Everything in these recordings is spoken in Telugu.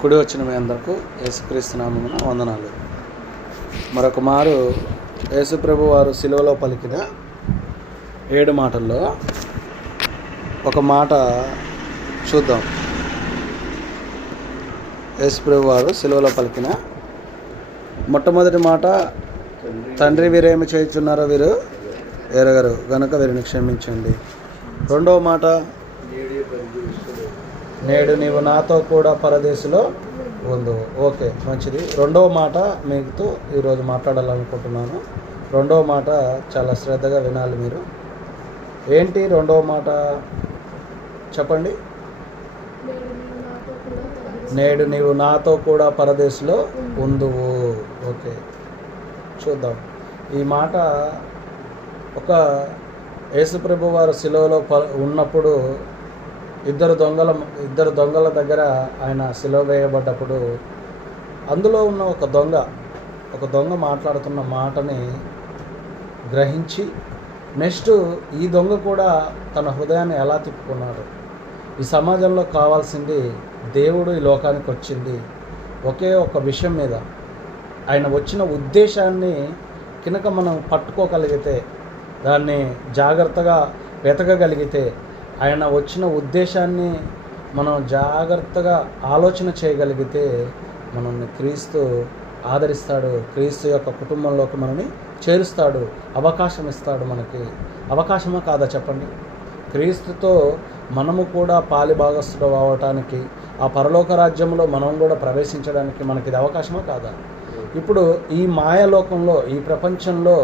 కుడి వచ్చిన మీ అందరకు యేసుక్రీస్తు నామమున వందనాలు. మరొక మారు యేసుప్రభు వారు సిలువలో పలికిన 7 మాటల్లో ఒక మాట చూద్దాం. యేసుప్రభు వారు సిలువలో పలికిన మొట్టమొదటి మాట, తండ్రి వీరేమి చేయుచున్నారో వీరు ఎరగరు గనుక వీరిని క్షమించండి. రెండవ మాట, నేడు నీవు నాతో కూడా పరదేశంలో ఉండు. ఓకే, మంచిది. రెండవ మాట మీతో ఈరోజు మాట్లాడాలనుకుంటున్నాను. రెండవ మాట చాలా శ్రద్ధగా వినాలి మీరు. ఏంటి రెండవ మాట చెప్పండి? నేడు నీవు నాతో కూడా పరదేశంలో ఉందువు. ఓకే, చూద్దాం. ఈ మాట ఒక యేసుప్రభు వారు సిలువలో ఉన్నప్పుడు ఇద్దరు దొంగల దగ్గర ఆయన సిలువ వేయబడ్డప్పుడు అందులో ఉన్న ఒక దొంగ మాట్లాడుతున్న మాటని గ్రహించి నెక్స్ట్ ఈ దొంగ కూడా తన హృదయాన్ని ఎలా తిప్పుకున్నాడు. ఈ సమాజంలో కావాల్సింది దేవుడు ఈ లోకానికి వచ్చింది ఒకే ఒక విషయం మీద. ఆయన వచ్చిన ఉద్దేశాన్ని కనుక మనం పట్టుకోగలిగితే, దాన్ని జాగ్రత్తగా వెతకగలిగితే, ఆయన వచ్చిన ఉద్దేశాన్ని మనం జాగ్రత్తగా ఆలోచన చేయగలిగితే మనల్ని క్రీస్తు ఆదరిస్తాడు. క్రీస్తు యొక్క కుటుంబంలోకి మనల్ని చేరుస్తాడు, అవకాశం ఇస్తాడు. మనకి అవకాశమా కాదా చెప్పండి? క్రీస్తుతో మనము కూడా పాలిభాగస్థులు అవ్వటానికి, ఆ పరలోక రాజ్యంలో మనం కూడా ప్రవేశించడానికి మనకి ఇది అవకాశమా కాదా? ఇప్పుడు ఈ మాయలోకంలో, ఈ ప్రపంచంలో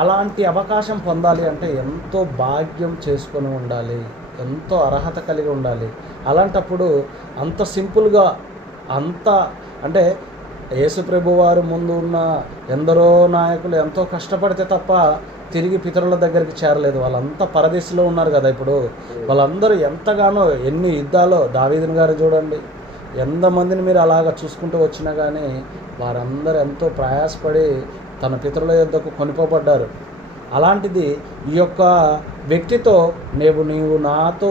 అలాంటి అవకాశం పొందాలి అంటే ఎంతో భాగ్యం చేసుకొని ఉండాలి, ఎంతో అర్హత కలిగి ఉండాలి. అలాంటప్పుడు అంత సింపుల్గా అంటే యేసుప్రభు వారు ముందు ఉన్న ఎందరో నాయకులు ఎంతో కష్టపడితే తప్ప తిరిగి పితరుల దగ్గరికి చేరలేదు. వాళ్ళంతా పరదేశంలో ఉన్నారు కదా. ఇప్పుడు వాళ్ళందరూ ఎంతగానో ఎన్ని యుద్ధాలో, దావీదుని గారు చూడండి, ఎంతమందిని మీరు అలాగ చూసుకుంటూ వచ్చినా కానీ వారందరూ ఎంతో ప్రయాసపడి తన పితరుల యొద్దకు కొనిపోబడ్డారు. అలాంటిది ఈ యొక్క వ్యక్తితో నేడు నీవు నాతో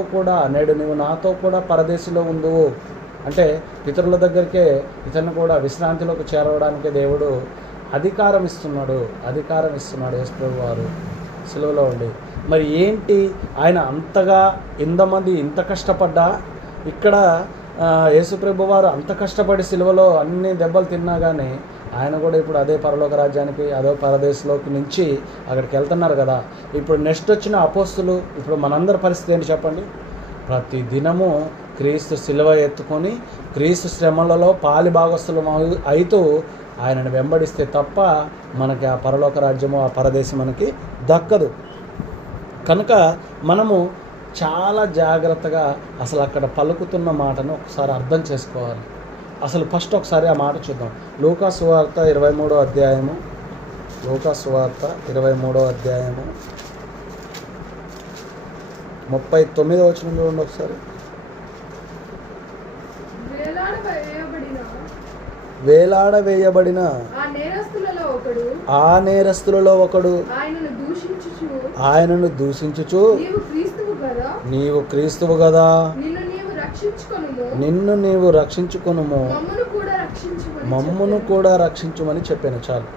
కూడా పరదేశంలో ఉందువు అంటే పితరుల దగ్గరికే ఇతను కూడా విశ్రాంతిలోకి చేరవడానికి దేవుడు అధికారం ఇస్తున్నాడు యేసుప్రభు వారు సిలువలో ఉండి. మరి ఏంటి ఆయన అంతగా ఇంతమంది ఇంత కష్టపడ్డా, ఇక్కడ యేసుప్రభు వారు అంత కష్టపడి సిలువలో అన్ని దెబ్బలు తిన్నా కానీ ఆయన కూడా ఇప్పుడు అదే పరలోక రాజ్యానికి, అదే పరదేశంలోకి నుంచి అక్కడికి వెళ్తున్నారు కదా. ఇప్పుడు నెక్స్ట్ వచ్చిన అపోస్తులు, ఇప్పుడు మనందరి పరిస్థితి ఏంటి చెప్పండి? ప్రతి దినము క్రీస్తు సిలువ ఎత్తుకొని క్రీస్తు శ్రమలలో పాలి భాగస్థులు అవుతూ ఆయనను వెంబడిస్తే తప్ప మనకి ఆ పరలోక రాజ్యము, ఆ పరదేశం మనకి దక్కదు. కనుక మనము చాలా జాగ్రత్తగా అసలు అక్కడ పలుకుతున్న మాటను ఒకసారి అర్థం చేసుకోవాలి. అసలు ఫస్ట్ ఒకసారి ఆ మాట చూద్దాం. లూకాసు వార్త 23వ అధ్యాయము, 39వ వచనం చూడండి ఒకసారి. వేలాడవేయబడిన ఆ నేరస్తులలో ఒకడు ఆయనను దూషించుచు, నీవు క్రీస్తువు కదా, నిన్ను నీవు రక్షించుకొనుము, మమ్మును కూడా రక్షించుమని చెప్పాను. చాలు.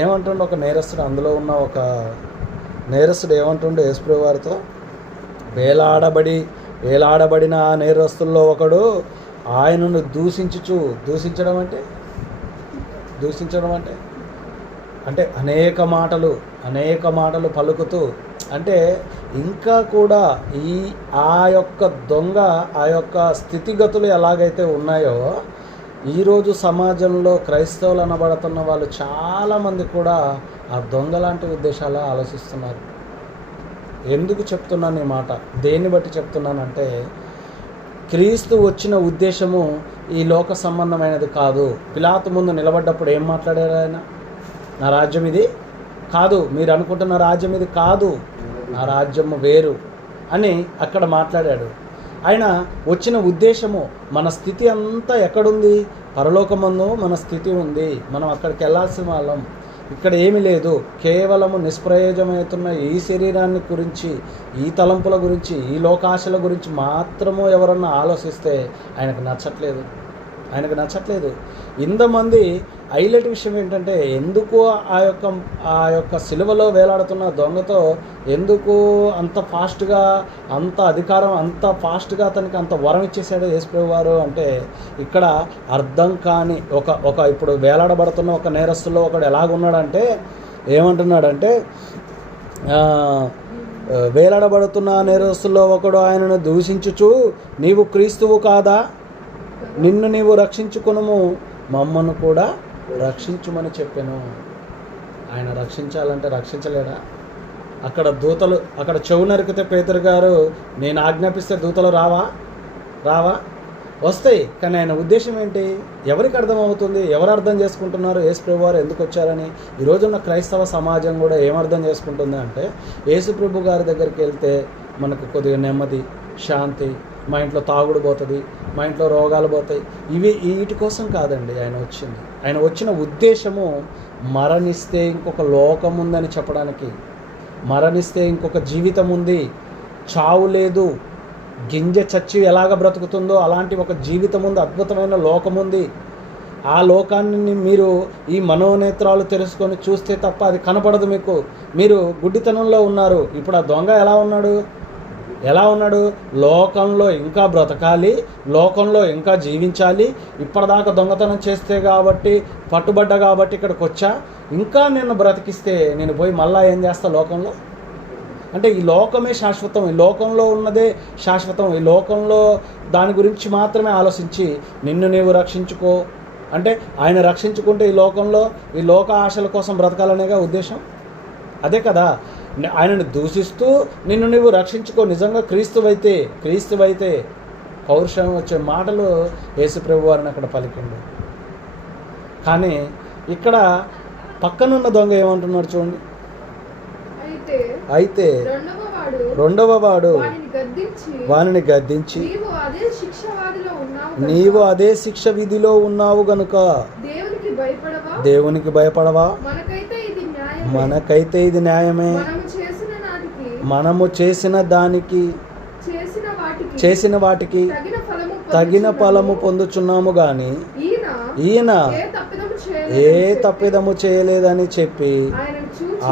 ఏమంటుండే ఒక నేరస్తుడు, అందులో ఉన్న ఒక నేరస్తుడు ఏమంటుండే యేసుప్రభు వారితో? వేలాడబడిన ఆ నేరస్తుల్లో ఒకడు ఆయనను దూషించడం అంటే అనేక మాటలు పలుకుతూ, అంటే ఇంకా కూడా ఆ యొక్క దొంగ ఆ యొక్క స్థితిగతులు ఎలాగైతే ఉన్నాయో, ఈరోజు సమాజంలో క్రైస్తవులు అనబడుతున్న వాళ్ళు చాలామంది కూడా ఆ దొంగ లాంటి ఉద్దేశాలు ఆలోచిస్తున్నారు. ఎందుకు చెప్తున్నాను ఈ మాట? దేన్ని బట్టి చెప్తున్నానంటే, క్రీస్తు వచ్చిన ఉద్దేశము ఈ లోక సంబంధమైనది కాదు. పిలాతు ముందు నిలబడ్డప్పుడు ఏం మాట్లాడారు ఆయన? నా రాజ్యం ఇది కాదు, మీరు అనుకుంటున్న రాజ్యం ఇది కాదు, నా రాజ్యము వేరు అని అక్కడ మాట్లాడాడు. ఆయన వచ్చిన ఉద్దేశము, మన స్థితి అంతా ఎక్కడుంది? పరలోకమందు మన స్థితి ఉంది. మనం అక్కడికి వెళ్ళాల్సిన వాళ్ళం. ఇక్కడ ఏమీ లేదు. కేవలము నిష్ప్రయోజమవుతున్న ఈ శరీరాన్ని గురించి, ఈ తలంపుల గురించి, ఈ లోకాశల గురించి మాత్రము ఎవరన్నా ఆలోచిస్తే ఆయనకు నచ్చట్లేదు. ఇంతమంది హైలైట్ విషయం ఏంటంటే, ఎందుకు ఆ యొక్క సిలువలో వేలాడుతున్న దొంగతో ఎందుకు అంత ఫాస్ట్గా, అంత అధికారం, అంత ఫాస్ట్గా అతనికి అంత వరం ఇచ్చేసాడు యేసుప్రభు వారు అంటే, ఇక్కడ అర్థం కాని ఒక ఇప్పుడు వేలాడబడుతున్న ఒక నేరస్తుల్లో ఒకడు ఎలాగున్నాడంటే, ఏమంటున్నాడంటే, వేలాడబడుతున్న నేరస్తుల్లో ఒకడు ఆయనను దూషించుచు, నీవు క్రీస్తువు కాదా, నిన్ను నీవు రక్షించుకొనుము, మమ్మను కూడా రక్షించుమని చెప్పాను. ఆయన రక్షించాలంటే రక్షించలేడా? అక్కడ దూతలు, అక్కడ చెవు నరికితే పేతురు గారు, నేను ఆజ్ఞాపిస్తే దూతలు రావా వస్తాయి. కానీ ఆయన ఉద్దేశం ఏంటి? ఎవరికి అర్థమవుతుంది? ఎవరు అర్థం చేసుకుంటున్నారు యేసుప్రభు వారు ఎందుకు వచ్చారని? ఈరోజున్న క్రైస్తవ సమాజం కూడా ఏమర్థం చేసుకుంటుంది అంటే, యేసుప్రభు గారి దగ్గరికి వెళ్తే మనకు కొద్దిగా నెమ్మది, శాంతి, మా ఇంట్లో తాగుడు పోతుంది, మా ఇంట్లో రోగాలు పోతాయి. వీటి కోసం కాదండి ఆయన వచ్చిన ఉద్దేశము మరణిస్తే ఇంకొక లోకం ఉందని చెప్పడానికి, మరణిస్తే ఇంకొక జీవితం ఉంది, చావు లేదు, గింజ చచ్చి ఎలాగ బ్రతుకుతుందో అలాంటి ఒక జీవితం ఉంది, అద్భుతమైన లోకం ఉంది. ఆ లోకాన్ని మీరు ఈ మనోనేత్రాలు తెలుసుకొని చూస్తే తప్ప అది కనపడదు మీకు. మీరు గుడ్డితనంలో ఉన్నారు. ఇప్పుడు ఆ దొంగ ఎలా ఉన్నాడు? లోకంలో ఇంకా బ్రతకాలి, లోకంలో ఇంకా జీవించాలి, ఇప్పటిదాకా దొంగతనం చేస్తే కాబట్టి, పట్టుబడ్డా కాబట్టి ఇక్కడికి వచ్చా, ఇంకా నేను బ్రతికిస్తే నేను పోయి మళ్ళీ ఏం చేస్తా లోకంలో? అంటే ఈ లోకమే శాశ్వతం, ఈ లోకంలో ఉన్నదే శాశ్వతం, ఈ లోకంలో దాని గురించి మాత్రమే ఆలోచించి నిన్ను నీవు రక్షించుకో అంటే, ఆయన రక్షించుకుంటే ఈ లోకంలో ఈ లోక ఆశల కోసం బ్రతకాలనేగా ఉద్దేశం. అదే కదా, ఆయనను దూషిస్తూ నిన్ను నువ్వు రక్షించుకో, నిజంగా క్రీస్తువైతే పౌరుషం వచ్చే మాటలు యేసుప్రభు వారిని అక్కడ పలికిండు. కానీ ఇక్కడ పక్కనున్న దొంగ ఏమంటున్నాడు చూడండి. అయితే రెండవ వాడు వానిని గద్దించి, నీవు అదే శిక్ష విధిలో ఉన్నావు గనుక దేవునికి భయపడవా? మనకైతే ఇది న్యాయమే. మనము చేసిన వాటికి తగిన ఫలము పొందుచున్నాము గాని ఈయన ఏ తప్పిదము చేయలేదని చెప్పి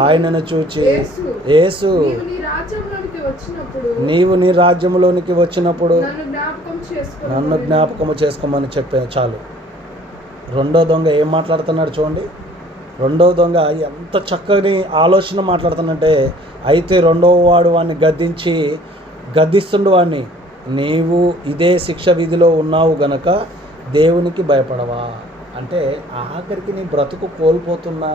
ఆయనను చూచి, యేసు నీవు నీ రాజ్యంలోనికి వచ్చినప్పుడు నన్ను జ్ఞాపకము చేసుకోమని చెప్పాను. చాలు. రెండో దొంగ ఏం మాట్లాడుతున్నాడు చూడండి. రెండవ దొంగ ఎంత చక్కని ఆలోచన మాట్లాడుతానంటే, అయితే రెండవ వాడు వాడిని గద్దిస్తుండు వాడిని, నీవు ఇదే శిక్ష విధిలో ఉన్నావు గనక దేవునికి భయపడవా? అంటే ఆఖరికి నీ బ్రతుకు కోల్పోతున్నా,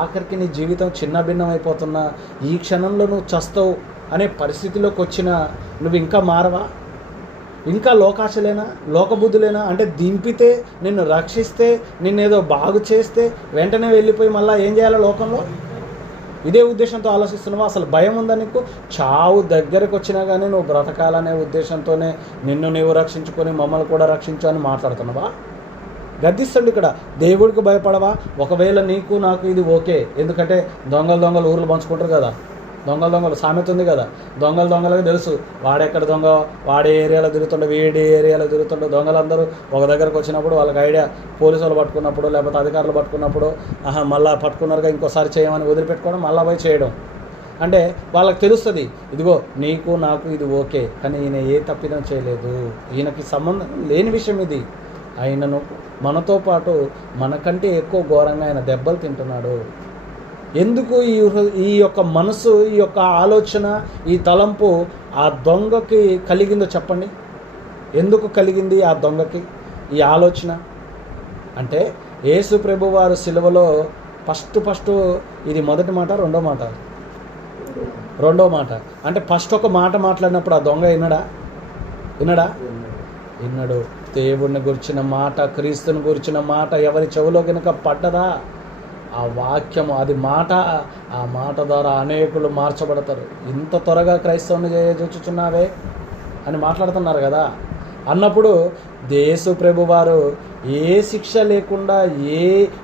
ఆఖరికి నీ జీవితం చిన్న భిన్నం అయిపోతున్నా, ఈ క్షణంలో నువ్వు చస్తావు అనే పరిస్థితిలోకి వచ్చినా నువ్వు ఇంకా మారవా? ఇంకా లోకాశలేనా, లోకబుద్ధులేనా? అంటే దింపితే, నిన్ను రక్షిస్తే, నిన్నేదో బాగు చేస్తే వెంటనే వెళ్ళిపోయి మళ్ళీ ఏం చేయాలి లోకంలో? ఇదే ఉద్దేశంతో ఆలోచిస్తున్నావా? అసలు భయం ఉందా నీకు? చావు దగ్గరకు వచ్చినా కానీ నువ్వు బ్రతకాలనే ఉద్దేశంతోనే నిన్ను నీవు రక్షించుకొని మమ్మల్ని కూడా రక్షించు అని మాట్లాడుతున్నావా? గద్దిస్తాడు ఇక్కడ. దేవుడికి భయపడవా? ఒకవేళ నీకు నాకు ఇది ఓకే, ఎందుకంటే దొంగలు ఊర్లు పంచుకుంటారు కదా, దొంగలు సామెత ఉంది కదా, దొంగలకు తెలుసు వాడెక్కడ దొంగ, వాడే ఏరియాలో తిరుగుతుండో, వీడి ఏరియాలో తిరుగుతుండో. దొంగలందరూ ఒక దగ్గరకు వచ్చినప్పుడు వాళ్ళకి ఐడియా, పోలీసు వాళ్ళు పట్టుకున్నప్పుడు లేకపోతే అధికారులు పట్టుకున్నప్పుడు, మళ్ళీ పట్టుకున్నారుగా ఇంకోసారి చేయమని వదిలిపెట్టుకోవడం, మళ్ళీ పోయి చేయడం. అంటే వాళ్ళకి తెలుస్తుంది, ఇదిగో నీకు నాకు ఇది ఓకే, కానీ ఈయన ఏ తప్పిదం చేయలేదు, ఈయనకి సంబంధం లేని విషయం ఇది. ఆయనను మనతో పాటు మనకంటే ఎక్కువ ఘోరంగా ఆయన దెబ్బలు తింటున్నాడు. ఎందుకు ఈ యొక్క మనసు, ఈ యొక్క ఆలోచన, ఈ తలంపు ఆ దొంగకి కలిగిందో చెప్పండి. ఎందుకు కలిగింది ఆ దొంగకి ఈ ఆలోచన అంటే, యేసు ప్రభు వారు సిలువలో ఫస్ట్ ఇది మొదటి మాట, రెండో మాట అంటే ఫస్ట్ ఒక మాట మాట్లాడినప్పుడు ఆ దొంగ విన్నాడు. దేవుడిని గురించిన మాట, క్రీస్తుని గురించిన మాట ఎవరి చెవిలో కనుక పడ్డదా, ఆ వాక్యము, అది మాట, ఆ మాట ద్వారా అనేకులు మార్చబడతారు. ఇంత త్వరగా క్రైస్తవుని చేయొచ్చుచున్నావే అని మాట్లాడుతున్నారు కదా. అన్నప్పుడు యేసు ప్రభు వారు ఏ శిక్ష లేకుండా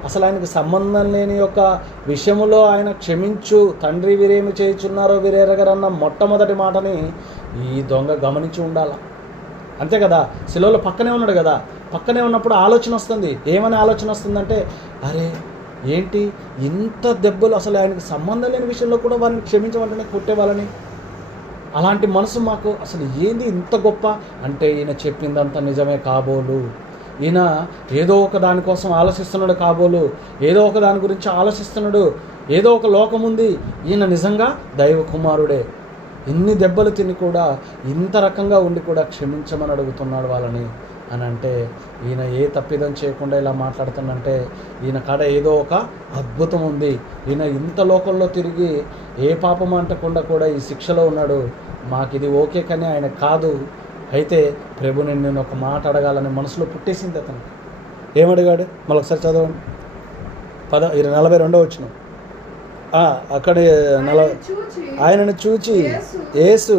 అసలు ఆయనకు సంబంధం లేని యొక్క విషయములో ఆయన క్షమించు, తండ్రి వీరేమి చేయుచున్నారో వీరెరగరన్న మొట్టమొదటి మాటని ఈ దొంగ గమనించి ఉండాల. అంతే కదా, శిలువలో పక్కనే ఉన్నాడు కదా, పక్కనే ఉన్నప్పుడు ఆలోచన వస్తుంది. ఏమని ఆలోచన వస్తుందంటే, అరే ఏంటి ఇంత దెబ్బలు, అసలు ఆయనకు సంబంధం లేని విషయంలో కూడా వారిని క్షమించమంటేనే కొట్టేవాళ్ళని, అలాంటి మనసు మాకు అసలు ఏంది ఇంత గొప్ప అంటే, ఈయన చెప్పిందంతా నిజమే కాబోలు, ఈయన ఏదో ఒక దానికోసం ఆలోచిస్తున్నాడు కాబోలు, ఏదో ఒక దాని గురించి ఆలోచిస్తున్నాడు, ఏదో ఒక లోకం ఉంది, ఈయన నిజంగా దైవ కుమారుడే, ఇన్ని దెబ్బలు తిని కూడా ఇంత రకంగా ఉండి కూడా క్షమించమని అడుగుతున్నాడు వాళ్ళని అని అంటే, ఈయన ఏ తప్పిదం చేయకుండా ఇలా మాట్లాడుతుందంటే ఈయన కాడ ఏదో ఒక అద్భుతం ఉంది. ఈయన ఇంత లోకంలో తిరిగి ఏ పాపం అంటకుండా కూడా ఈ శిక్షలో ఉన్నాడు, మాకు ఇది ఓకే కానీ ఆయన కాదు. అయితే ప్రభుని నేను ఒక మాట అడగాలని మనసులో పుట్టేసింది అతనికి. ఏమడిగాడు మళ్ళీ ఒకసారి చదవండి. 42వ వచనం. అక్కడ ఆయనను చూచి యేసు,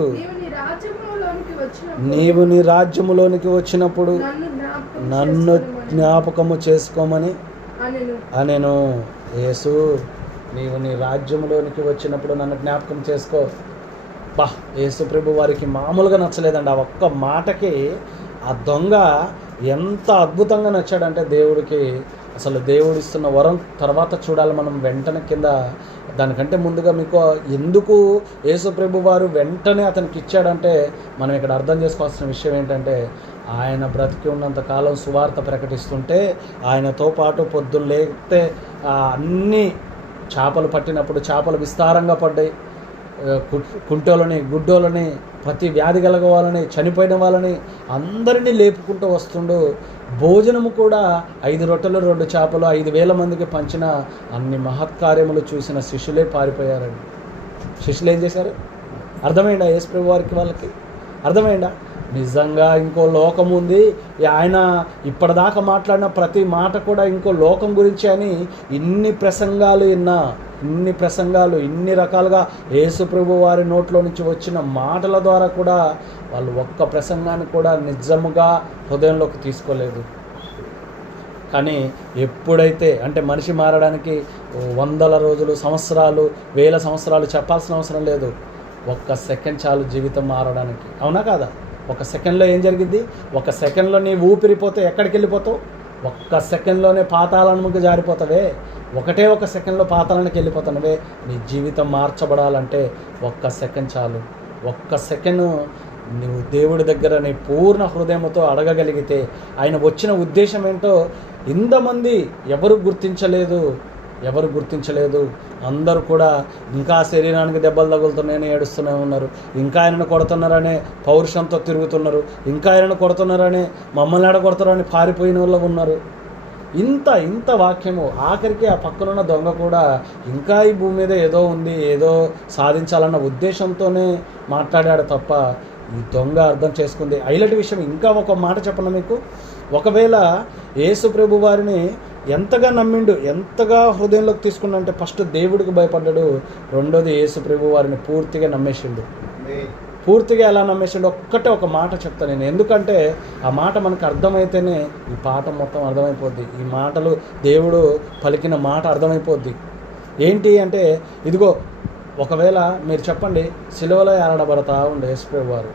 నీవు నీ రాజ్యములోనికి వచ్చినప్పుడు నన్ను జ్ఞాపకము చేసుకోమని అనెను. యేసు, నీవు నీ రాజ్యములోనికి వచ్చినప్పుడు నన్ను జ్ఞాపకం చేసుకో. యేసు ప్రభు వారికి మామూలుగా నచ్చలేదండి. ఆ ఒక్క మాటకి ఆ దొంగ ఎంత అద్భుతంగా నచ్చాడంటే దేవుడికి, అసలు దేవుడు ఇస్తున్న వరం తర్వాత చూడాలి మనం వెంటనే కింద. దానికంటే ముందుగా మీకు ఎందుకు యేసు ప్రభు వారు వెంటనే అతనికి ఇచ్చాడంటే, మనం ఇక్కడ అర్థం చేసుకోవాల్సిన విషయం ఏంటంటే, ఆయన బ్రతికి ఉన్నంత కాలం సువార్త ప్రకటిస్తుంటే ఆయనతో పాటు పొద్దున్న లేకపోతే అన్ని చేపలు పట్టినప్పుడు చేపలు విస్తారంగా పడ్డాయి, కుంటోళ్ళని గుడ్డోళ్ళని ప్రతి వ్యాధి కలగ వాళ్ళని చనిపోయిన వాళ్ళని అందరినీ లేపుకుంటూ వస్తుండు. భోజనము కూడా 5 రొట్టెలు 2 చేపలు 5,000 మందికి పంచిన అన్ని మహత్కార్యములు చూసిన శిష్యులే పారిపోయారండి. శిష్యులు ఏం చేశారు? అర్థమైందా యేసు ప్రభు వారికి? వాళ్ళకి అర్థమైందా నిజంగా ఇంకో లోకం ఉంది, ఆయన ఇప్పటిదాకా మాట్లాడిన ప్రతి మాట కూడా ఇంకో లోకం గురించి అని ఇన్ని ప్రసంగాలు ఇన్ని రకాలుగా యేసు ప్రభు వారి నోట్లో నుంచి వచ్చిన మాటల ద్వారా కూడా వాళ్ళు ఒక్క ప్రసంగాన్ని కూడా నిజముగా హృదయంలోకి తీసుకోలేదు. కానీ ఎప్పుడైతే అంటే మనిషి మారడానికి 100 రోజులు, సంవత్సరాలు, 1000 సంవత్సరాలు చెప్పాల్సిన అవసరం లేదు. ఒక్క సెకండ్ చాలు జీవితం మారడానికి. అవునా కాదా? ఒక సెకండ్లో ఏం జరిగింది? ఒక సెకండ్లో నీ ఊపిరిపోతే ఎక్కడికి వెళ్ళిపోతావు? ఒక్క సెకండ్లోనే పాతాళానికి జారిపోతావే. ఒక సెకండ్లో పాతాళానికి వెళ్ళిపోతానవే. నీ జీవితం మార్చబడాలంటే ఒక్క సెకండ్ చాలు. ఒక్క సెకండ్ నువ్వు దేవుడి దగ్గర నీ పూర్ణ హృదయంతో అడగగలిగితే, ఆయన వచ్చిన ఉద్దేశం ఏంటో ఇంతమంది ఎవరు గుర్తించలేదు. అందరూ కూడా ఇంకా శరీరానికి దెబ్బలు తగులుతున్నాయని ఏడుస్తూనే ఉన్నారు, ఇంకా ఆయనను కొడుతున్నారనే పౌరుషంతో తిరుగుతున్నారు, ఇంకా ఆయనను కొడుతున్నారనే మమ్మల్ని కొడతారని పారిపోయిన వాళ్ళు ఉన్నారు. ఇంత వాక్యము. ఆఖరికి ఆ పక్కనున్న దొంగ కూడా ఇంకా ఈ భూమి మీద ఏదో ఉంది, ఏదో సాధించాలన్న ఉద్దేశంతోనే మాట్లాడాడు తప్ప ఈ దొంగ అర్థం చేసుకుంది. హైలైట్ విషయం ఇంకా ఒక మాట చెప్పను మీకు. ఒకవేళ యేసు ప్రభు వారిని ఎంతగా నమ్మిండు, ఎంతగా హృదయంలోకి తీసుకున్నాడంటే, ఫస్ట్ దేవుడికి భయపడ్డాడు, రెండోది యేసు ప్రభు వారిని పూర్తిగా నమ్మేసిండు. పూర్తిగా ఎలా నమ్మేసిండు ఒక మాట చెప్తాను నేను. ఎందుకంటే ఆ మాట మనకు అర్థమైతేనే ఈ పాఠం మొత్తం అర్థమైపోద్ది. ఈ మాటలు దేవుడు పలికిన మాట అర్థమైపోద్ది. ఏంటి అంటే, ఇదిగో ఒకవేళ మీరు చెప్పండి, శిలువలో ఏలాడబడతా ఉండే యేసు ప్రభు వారు,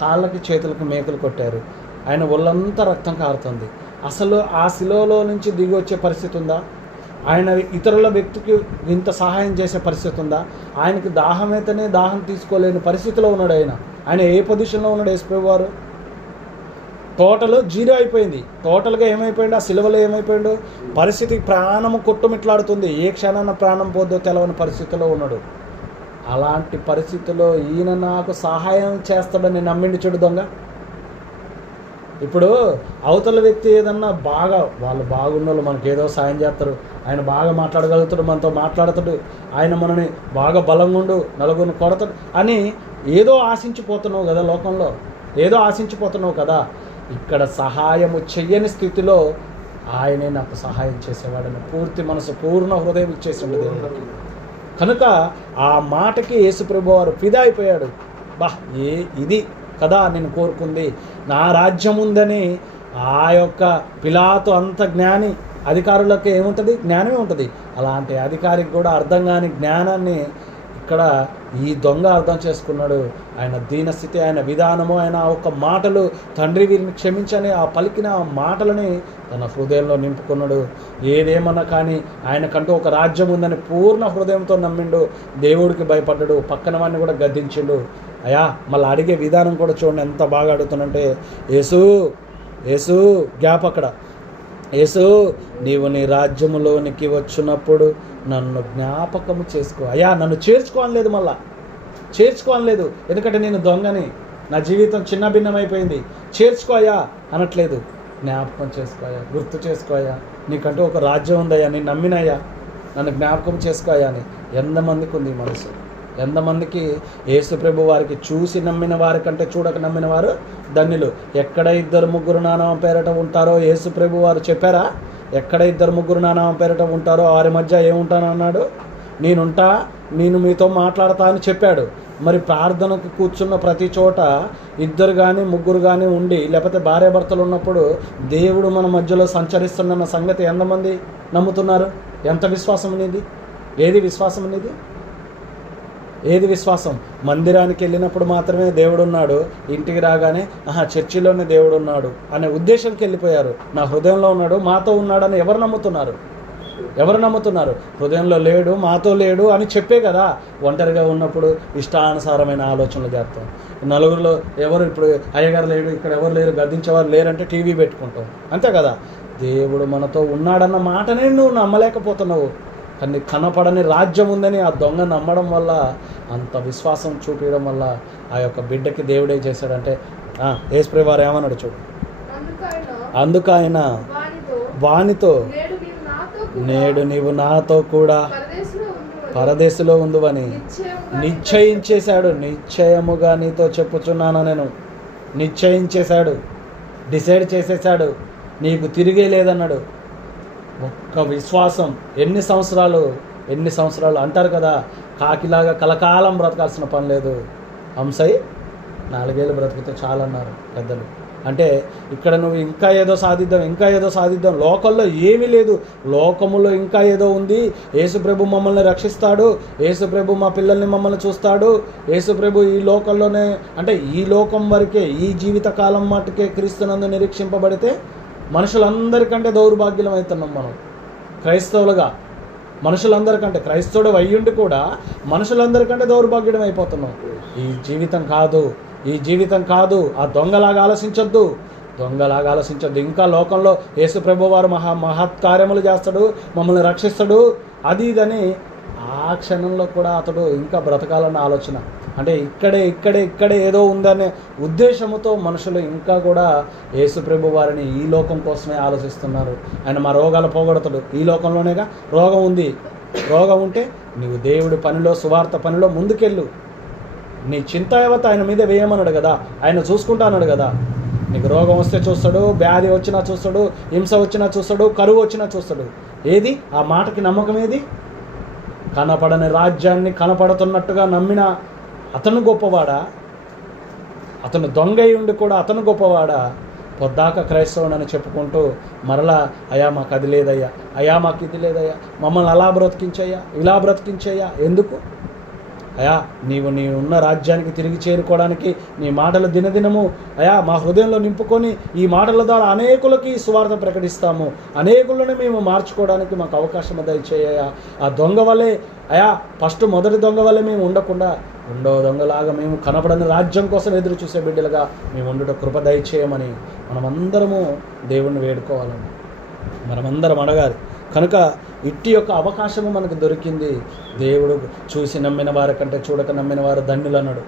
కాళ్ళకి చేతులకు మేకులు కొట్టారు, ఆయన ఒళ్ళంతా రక్తం కారుతుంది. అసలు ఆ శిలువలో నుంచి దిగి వచ్చే పరిస్థితి ఉందా? ఆయన ఇతరుల వ్యక్తికి ఇంత సహాయం చేసే పరిస్థితి ఉందా? ఆయనకి దాహం అయితేనే దాహం తీసుకోలేని పరిస్థితిలో ఉన్నాడు. ఆయన ఏ పొజిషన్లో ఉన్నాడు యేసు ప్రభు వారు? టోటల్ జీరో అయిపోయింది. టోటల్గా ఏమైపోయిండు? ఆ శిలువలో ఏమైపోయిండు? పరిస్థితి ప్రాణము కొట్టుమిట్లాడుతుంది, ఏ క్షణాన ప్రాణం పోద్దో తెలవని పరిస్థితిలో ఉన్నాడు. అలాంటి పరిస్థితుల్లో ఈయన నాకు సహాయం చేస్తాడని నమ్మిండి చూడు దొంగ. ఇప్పుడు అవతల వ్యక్తి ఏదన్నా వాళ్ళు బాగున్న వాళ్ళు మనకి ఏదో సాయం చేస్తారు, ఆయన బాగా మాట్లాడగలుగుతాడు, మనతో మాట్లాడతాడు, ఆయన మనని బాగా బలంగా ఉండు, నలుగురిని కొడతాడు అని ఏదో ఆశించిపోతున్నావు కదా, లోకంలో ఏదో ఆశించిపోతున్నావు కదా. ఇక్కడ సహాయము చెయ్యని స్థితిలో ఆయనే నాకు సహాయం చేసేవాడని పూర్తి మనసు పూర్ణ హృదయం ఇచ్చేసిండు దేవుడికి. కనుక ఆ మాటకి యేసు ప్రభు వారు ఫిదా అయిపోయాడు. ఇది కదా నేను కోరుకుంది, నా రాజ్యం ఉందని. ఆ యొక్క పిలాతు అంత జ్ఞాని, అధికారులకు ఏముంటుంది? జ్ఞానమే ఉంటుంది. అలాంటి అధికారికి కూడా అర్థం కాని జ్ఞానాన్ని ఇక్కడ ఈ దొంగ అర్థం చేసుకున్నాడు. ఆయన దీనస్థితి, ఆయన విధానము, ఆయన ఒక మాటలు, తండ్రి వీరిని క్షమించని ఆ పలికిన ఆ మాటలని తన హృదయంలో నింపుకున్నాడు. ఏదేమన్నా కానీ ఆయనకంటూ ఒక రాజ్యం ఉందని పూర్ణ హృదయంతో నమ్మిండు. దేవుడికి భయపడ్డాడు. పక్కన వాడిని కూడా గద్దించిండు. అయ్యా మళ్ళీ అడిగే విధానం కూడా చూడండి ఎంత బాగా అడుగుతున్నంటే, యేసు యేసు గ్యాప్ అక్కడ, యేసు నీవు నీ రాజ్యములోనికి వచ్చినప్పుడు నన్ను జ్ఞాపకము చేసుకో. అయ్యా నన్ను చేర్చుకోవట్లేదు, మళ్ళా చేర్చుకోవట్లేదు, ఎందుకంటే నేను దొంగని, నా జీవితం చిన్న భిన్నమైపోయింది, చేర్చుకోయా అనట్లేదు. జ్ఞాపకం చేసుకోయా, గుర్తు చేసుకోయా, నీకంటూ ఒక రాజ్యం ఉందయ్యా, నేను నమ్మినయ్యా, నన్ను జ్ఞాపకం చేసుకోయా అని. ఎంతమందికి ఉంది మనసు? ఎంతమందికి యేసు ప్రభు వారికి చూసి నమ్మిన వారి కంటే చూడక నమ్మిన వారు ధన్యులు. ఎక్కడ 2-3 నా నామం పేరట ఉంటారో యేసు ప్రభు వారు చెప్పారా? ఎక్కడ 2-3 నా నామం పేరట ఉంటారో వారి మధ్య ఏముంటానన్నాడు? నేనుంటా, నేను మీతో మాట్లాడతా అని చెప్పాడు. మరి ప్రార్థనకు కూర్చున్న ప్రతి చోట 2 కానీ 3 కానీ ఉండి, లేకపోతే భార్యాభర్తలు ఉన్నప్పుడు దేవుడు మన మధ్యలో సంచరిస్తున్న సంగతి ఎంతమంది నమ్ముతున్నారు? ఎంత విశ్వాసం అనేది? ఏది విశ్వాసం అనేది? ఏది విశ్వాసం? మందిరానికి వెళ్ళినప్పుడు మాత్రమే దేవుడు ఉన్నాడు, ఇంటికి రాగానే చర్చిలోనే దేవుడు ఉన్నాడు అనే ఉద్దేశంకి వెళ్ళిపోయారు. నా హృదయంలో ఉన్నాడు, మాతో ఉన్నాడని ఎవరు నమ్ముతున్నారు? ఎవరు నమ్ముతున్నారు? హృదయంలో లేడు, మాతో లేడు అని చెప్పే కదా ఒంటరిగా ఉన్నప్పుడు ఇష్టానుసారమైన ఆలోచనలు చేస్తాం. నలుగురిలో ఎవరు, ఇప్పుడు అయ్యగారు లేడు, ఇక్కడ ఎవరు లేరు, గద్దించేవారు లేరంటే టీవీ పెట్టుకుంటాం, అంతే కదా. దేవుడు మనతో ఉన్నాడన్న మాటనే నువ్వు నమ్మలేకపోతున్నావు. కానీ కనపడని రాజ్యం ఉందని ఆ దొంగ నమ్మడం వల్ల, అంత విశ్వాసం చూపించడం వల్ల ఆ యొక్క బిడ్డకి దేవుడు ఏం చేశాడంటే, యేసుప్రభు వారు ఏమన్నాడు చూడు. అందుకు ఆయన వానితో, నేడు నీవు నాతో కూడా పరదేశంలో ఉందువని నిశ్చయించేశాడు. నిశ్చయముగా నీతో చెప్పుచున్నాను, నేను నిశ్చయించేశాడు, డిసైడ్ చేసేసాడు, నీకు తిరిగే లేదన్నాడు. ఒక్క విశ్వాసం ఎన్ని సంవత్సరాలు అంటారు కదా, కాకిలాగా కలకాలం బ్రతకాల్సిన పని లేదు, హంసై 4 ఏళ్ళు బ్రతికితే చాలన్నారు పెద్దలు. అంటే ఇక్కడ నువ్వు ఇంకా ఏదో సాధిద్దాం, లోకంలో ఏమీ లేదు, లోకములో ఇంకా ఏదో ఉంది. యేసుప్రభు మమ్మల్ని రక్షిస్తాడు, యేసుప్రభు మా పిల్లల్ని మమ్మల్ని చూస్తాడు, యేసుప్రభు ఈ లోకంలోనే, అంటే ఈ లోకం వరకే, ఈ జీవితకాలం మటుకే క్రీస్తునందు నిరీక్షింపబడితే మనుషులందరికంటే దౌర్భాగ్యం అవుతున్నాం మనం క్రైస్తవులుగా. మనుషులందరికంటే, క్రైస్తవుడు అయ్యుండి కూడా మనుషులందరికంటే దౌర్భాగ్యం అయిపోతున్నాం. ఈ జీవితం కాదు. ఆ దొంగలాగా ఆలోచించొద్దు. ఇంకా లోకంలో యేసు ప్రభు వారు మహత్కార్యములు చేస్తాడు, మమ్మల్ని రక్షిస్తాడు, అది ఇదని ఆ క్షణంలో కూడా అతడు ఇంకా బ్రతకాలన్న ఆలోచన, అంటే ఇక్కడే ఏదో ఉందనే ఉద్దేశంతో మనుషులు ఇంకా కూడా యేసు ప్రభు వారిని ఈ లోకం కోసమే ఆలోచిస్తున్నారు. ఆయన మా రోగాలు పోగొడతాడు, ఈ లోకంలోనేగా రోగం ఉంది. రోగం ఉంటే నీవు దేవుడి పనిలో, సువార్త పనిలో ముందుకెళ్ళు. నీ చింతాయవత ఆయన మీద వేయమన్నాడు కదా, ఆయన చూసుకుంటా అన్నాడు కదా. నీకు రోగం వస్తే చూస్తాడు, వ్యాధి వచ్చినా చూస్తాడు, హింస వచ్చినా చూస్తాడు, కరువు వచ్చినా చూస్తాడు. ఏది ఆ మాటకి నమ్మకం? ఏది? కనపడని రాజ్యాన్ని కనపడుతున్నట్టుగా నమ్మిన అతను గొప్పవాడా? అతను దొంగై ఉండి కూడా అతను గొప్పవాడా? పొద్దాక క్రైస్తవుడని చెప్పుకుంటూ మరలా అయ్యా మాకు అది లేదయ్యా, అయ్యా మాకు ఇది లేదయ్యా, మమ్మల్ని అలా బ్రతికించయ్యా, ఇలా బ్రతికించయ్యా. ఎందుకు? అయా నీ ఉన్న రాజ్యానికి తిరిగి చేరుకోవడానికి నీ మాటలు దినదినము మా హృదయంలో నింపుకొని ఈ మాటల ద్వారా అనేకులకి సువార్త ప్రకటిస్తాము, అనేకులను మేము మార్చుకోవడానికి మాకు అవకాశం దయచేయ్యా. ఆ దొంగ వల్లే మొదటి దొంగ వల్లే మేము ఉండకుండా రెండో దొంగలాగా మేము కనపడని రాజ్యం కోసం ఎదురు చూసే బిడ్డలుగా మేము ఉండుట కృప దయచేయమని మనమందరము దేవుణ్ణి వేడుకోవాలని మనమందరం అడగాలి. కనుక ఇట్టి యొక్క అవకాశము మనకు దొరికింది. దేవుడు చూసి నమ్మిన వారి కంటే చూడక నమ్మిన వారు ధన్యులు అన్నాడు.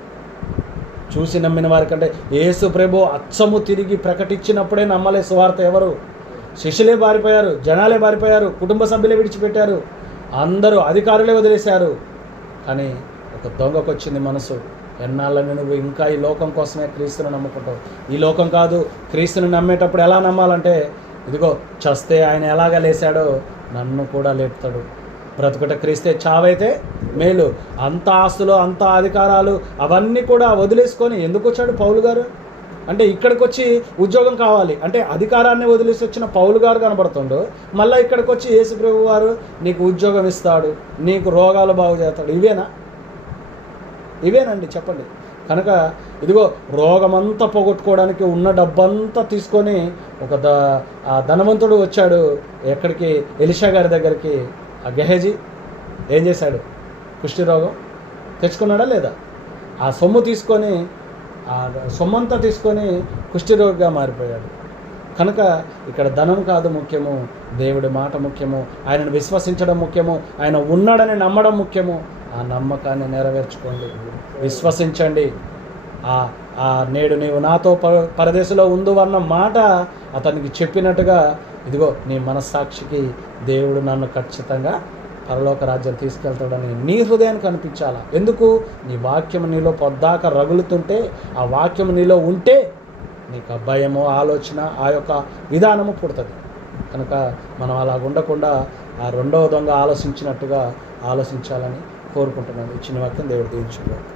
చూసి నమ్మిన వారి కంటే యేసు ప్రభు అచ్చము తిరిగి ప్రకటించినప్పుడే నమ్మలే సువార్త. ఎవరు? శిష్యులే పారిపోయారు, జనాలే పారిపోయారు, కుటుంబ సభ్యులే విడిచిపెట్టారు, అందరూ అధికారులే వదిలేశారు. కానీ ఒక దొంగకు వచ్చింది మనసు, ఎన్నాళ్ళని నువ్వు ఇంకా ఈ లోకం కోసమే క్రీస్తుని నమ్ముకుంటావు. ఈ లోకం కాదు, క్రీస్తుని నమ్మేటప్పుడు ఎలా నమ్మాలంటే ఇదిగో చస్తే ఆయన ఎలాగ లేచాడో నన్ను కూడా లేపుతాడు. బ్రతుకుట క్రీస్తే, చావైతే మేలు. అంత ఆస్తులు, అంత అధికారాలు అవన్నీ కూడా వదిలేసుకొని ఎందుకు వచ్చాడు పౌలు గారు? అంటే ఇక్కడికి వచ్చి ఉద్యోగం కావాలి అంటే అధికారాన్ని వదిలేసి వచ్చిన పౌలు గారు కనబడుతుండు. మళ్ళీ ఇక్కడికి వచ్చి యేసు ప్రభు వారు నీకు ఉద్యోగం ఇస్తాడు, నీకు రోగాలు బాగు చేస్తాడు. ఇవేనండి చెప్పండి. కనుక ఇదిగో రోగమంతా పోగొట్టుకోవడానికి ఉన్న డబ్బంతా తీసుకొని ఆ ధనవంతుడు వచ్చాడు ఎక్కడికి? ఎలీషా గారి దగ్గరికి. ఆ గెహజీ ఏం చేశాడు? కుష్టి రోగం తెచ్చుకున్నాడా లేదా? ఆ సొమ్ము తీసుకొని, ఆ సొమ్మంతా తీసుకొని కుష్ఠిరోగిగా మారిపోయాడు. కనుక ఇక్కడ ధనం కాదు ముఖ్యము, దేవుడి మాట ముఖ్యము, ఆయనను విశ్వసించడం ముఖ్యము, ఆయన ఉన్నాడని నమ్మడం ముఖ్యము. ఆ నమ్మకాన్ని నెరవేర్చుకోండి, విశ్వసించండి. నేడు నీవు నాతో పరదేశంలో ఉండు అన్న మాట అతనికి చెప్పినట్టుగా ఇదిగో నీ మనస్సాక్షికి దేవుడు నన్ను ఖచ్చితంగా పరలోక రాజ్యం తీసుకెళ్తాడని నీ హృదయానికి అనిపించాలా. ఎందుకు? నీ వాక్యం నీలో పొద్దాక రగులుతుంటే, ఆ వాక్యం నీలో ఉంటే నీకు ఆ భయము, ఆలోచన, ఆ యొక్క విధానము పుడుతుంది. కనుక మనం అలా ఉండకుండా ఆ రెండవ దొంగ ఆలోచించినట్టుగా ఆలోచించాలని కోరుకుంటున్నాను. ఇచ్చిన వాక్యం దేవుడు దీవించుకోవాలి.